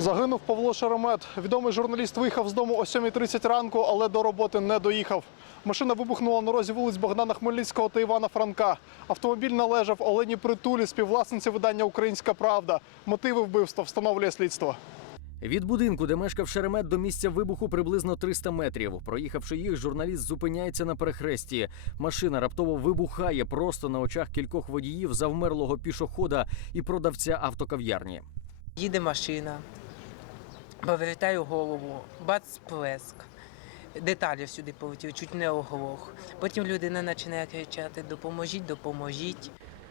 Загинув Павло Шеремет. Відомий журналіст виїхав з дому о 7.30 ранку, але до роботи не доїхав. Машина вибухнула на розі вулиць Богдана Хмельницького та Івана Франка. Автомобіль належав Олені Притулі, співвласниці видання Українська Правда. Мотиви вбивства встановлює слідство. Від будинку, де мешкав Шеремет, до місця вибуху приблизно 300 метрів. Проїхавши їх, журналіст зупиняється на перехресті. Машина раптово вибухає просто на очах кількох водіїв, завмерлого пішохода і продавця автокав'ярні. Їде машина, повертаю голову, бац, плеск. Деталі всюди полетіли, чуть не оглох. Потім людина починає кричати: допоможіть, допоможіть.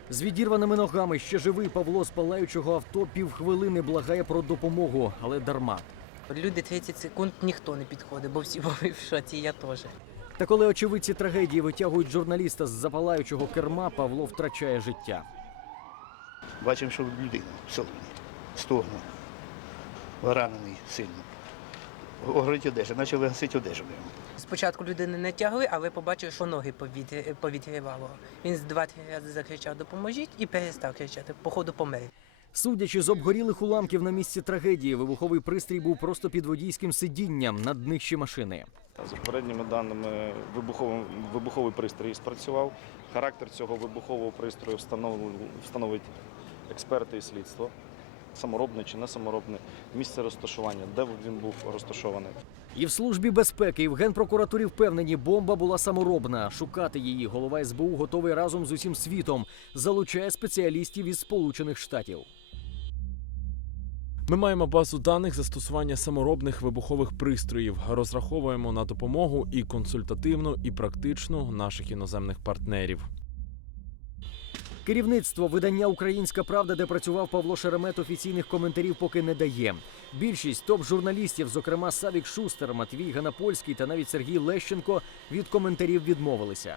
З відірваними ногами ще живий Павло з палаючого авто півхвилини благає про допомогу, але дарма. Люди 30 секунд ніхто не підходить, бо всі були в шоці, я теж. Та коли очевидці трагедії витягують журналіста з запалаючого керма, Павло втрачає життя. Бачимо, що людина. Стогне. Ранений сильно. Огорить одежа, почали гасити одежу. Спочатку людини не тягли, але побачив, що ноги повітря- повітрювало. Він з два-три рази закричав Допоможіть і перестав кричати. Походу помер. Судячи з обгорілих уламків на місці трагедії, вибуховий пристрій був просто під водійським сидінням на днищі машини. За попередніми даними, вибуховий, вибуховий пристрій спрацював. Характер цього вибухового пристрою встанов- встановить експерти і слідство. Саморобне чи не саморобне, місце розташування, де він був розташований. І в службі безпеки, і в генпрокуратурі впевнені, бомба була саморобна. Шукати її голова СБУ готовий разом з усім світом. Залучає спеціалістів із Сполучених Штатів. Ми маємо базу даних застосування саморобних вибухових пристроїв. Розраховуємо на допомогу і консультативну, і практичну наших іноземних партнерів. Керівництво видання Українська Правда, де працював Павло Шеремет, офіційних коментарів поки не дає. Більшість топ-журналістів, зокрема Савік Шустер, Матвій Ганапольський та навіть Сергій Лещенко, від коментарів відмовилися.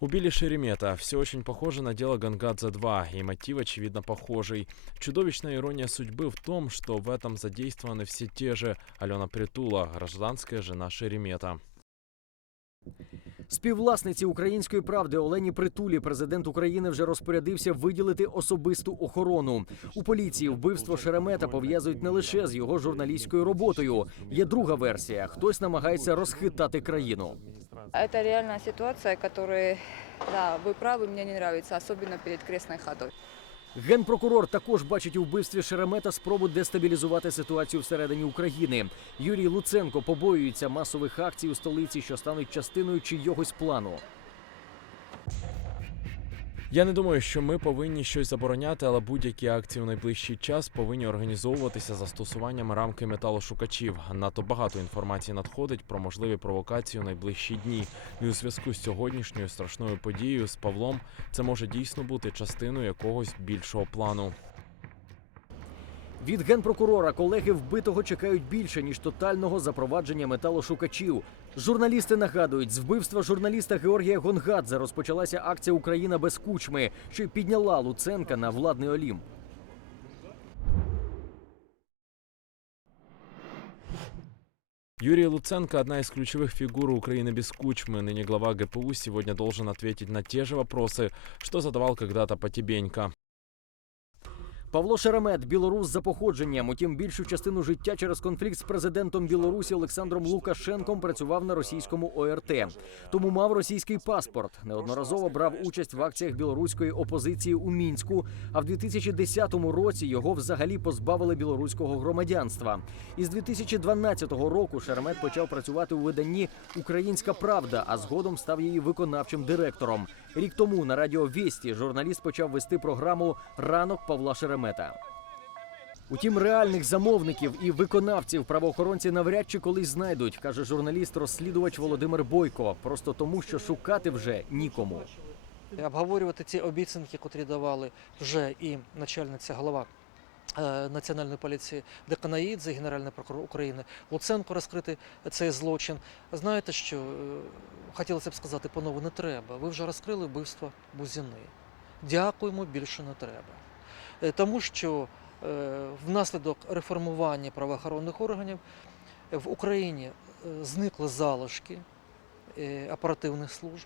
Убили Шеремета. Все очень похоже на дело Гангадзе-2, и мотив, очевидно, похожий. Чудовищная ирония судьбы в том, что в этом задействованы все те же Алена Притула, гражданская жена Шеремета. Співвласниці української правди Олені Притулі президент України вже розпорядився виділити особисту охорону. У поліції вбивство Шеремета пов'язують не лише з його журналістською роботою. Є друга версія: хтось намагається розхитати країну. Это реальная ситуация, которая, да, вы правы, мне не нравится, особенно перед крестной хатой. Генпрокурор також бачить у вбивстві Шеремета спробу дестабілізувати ситуацію всередині України. Юрій Луценко побоюється масових акцій у столиці, що стануть частиною чийогось плану. Я не думаю, що ми повинні щось забороняти, але будь-які акції у найближчий час повинні організовуватися застосуванням рамки металошукачів. Надто багато інформації надходить про можливі провокації у найближчі дні. І у зв'язку з сьогоднішньою страшною подією з Павлом це може дійсно бути частиною якогось більшого плану. Від генпрокурора колеги вбитого чекають більше ніж тотального запровадження металошукачів. Журналісти нагадують, з вбивства журналіста Георгія Гонгадзе розпочалася акція Україна без кучми, що й підняла Луценка на владний олімп. Юрий Луценко, одна из ключевых фигур Украины без кучмы, ныне глава ГПУ, сегодня должен ответить на те же вопросы, что задавал когда-то Потебенько. Павло Шеремет, білорус за походженням. Утім, більшу частину життя через конфлікт з президентом Білорусі Олександром Лукашенком працював на російському ОРТ. Тому мав російський паспорт. Неодноразово брав участь в акціях білоруської опозиції у мінську. А в 2010 році його взагалі позбавили білоруського громадянства. Із 2012 року Шеремет почав працювати у виданні Українська Правда, а згодом став її виконавчим директором. Рік тому на радіо Вісті журналіст почав вести програму Ранок Павла Шеремета. Утім, реальних замовників і виконавців правоохоронці навряд чи колись знайдуть, каже журналіст-розслідувач Володимир Бойко. Просто тому, що шукати вже нікому. обговорювати ці обіцянки, котрі давали вже і начальниця голова. е, Національної поліції Деканаїдзе, Генеральний прокурор України Луценко розкрити цей злочин. Знаєте, що е, хотілося б сказати, панове, не треба. Ви вже розкрили вбивство Бузіни. Дякуємо, більше не треба. Е, Тому що е, внаслідок реформування правоохоронних органів в Україні е, зникли залишки е, оперативних служб.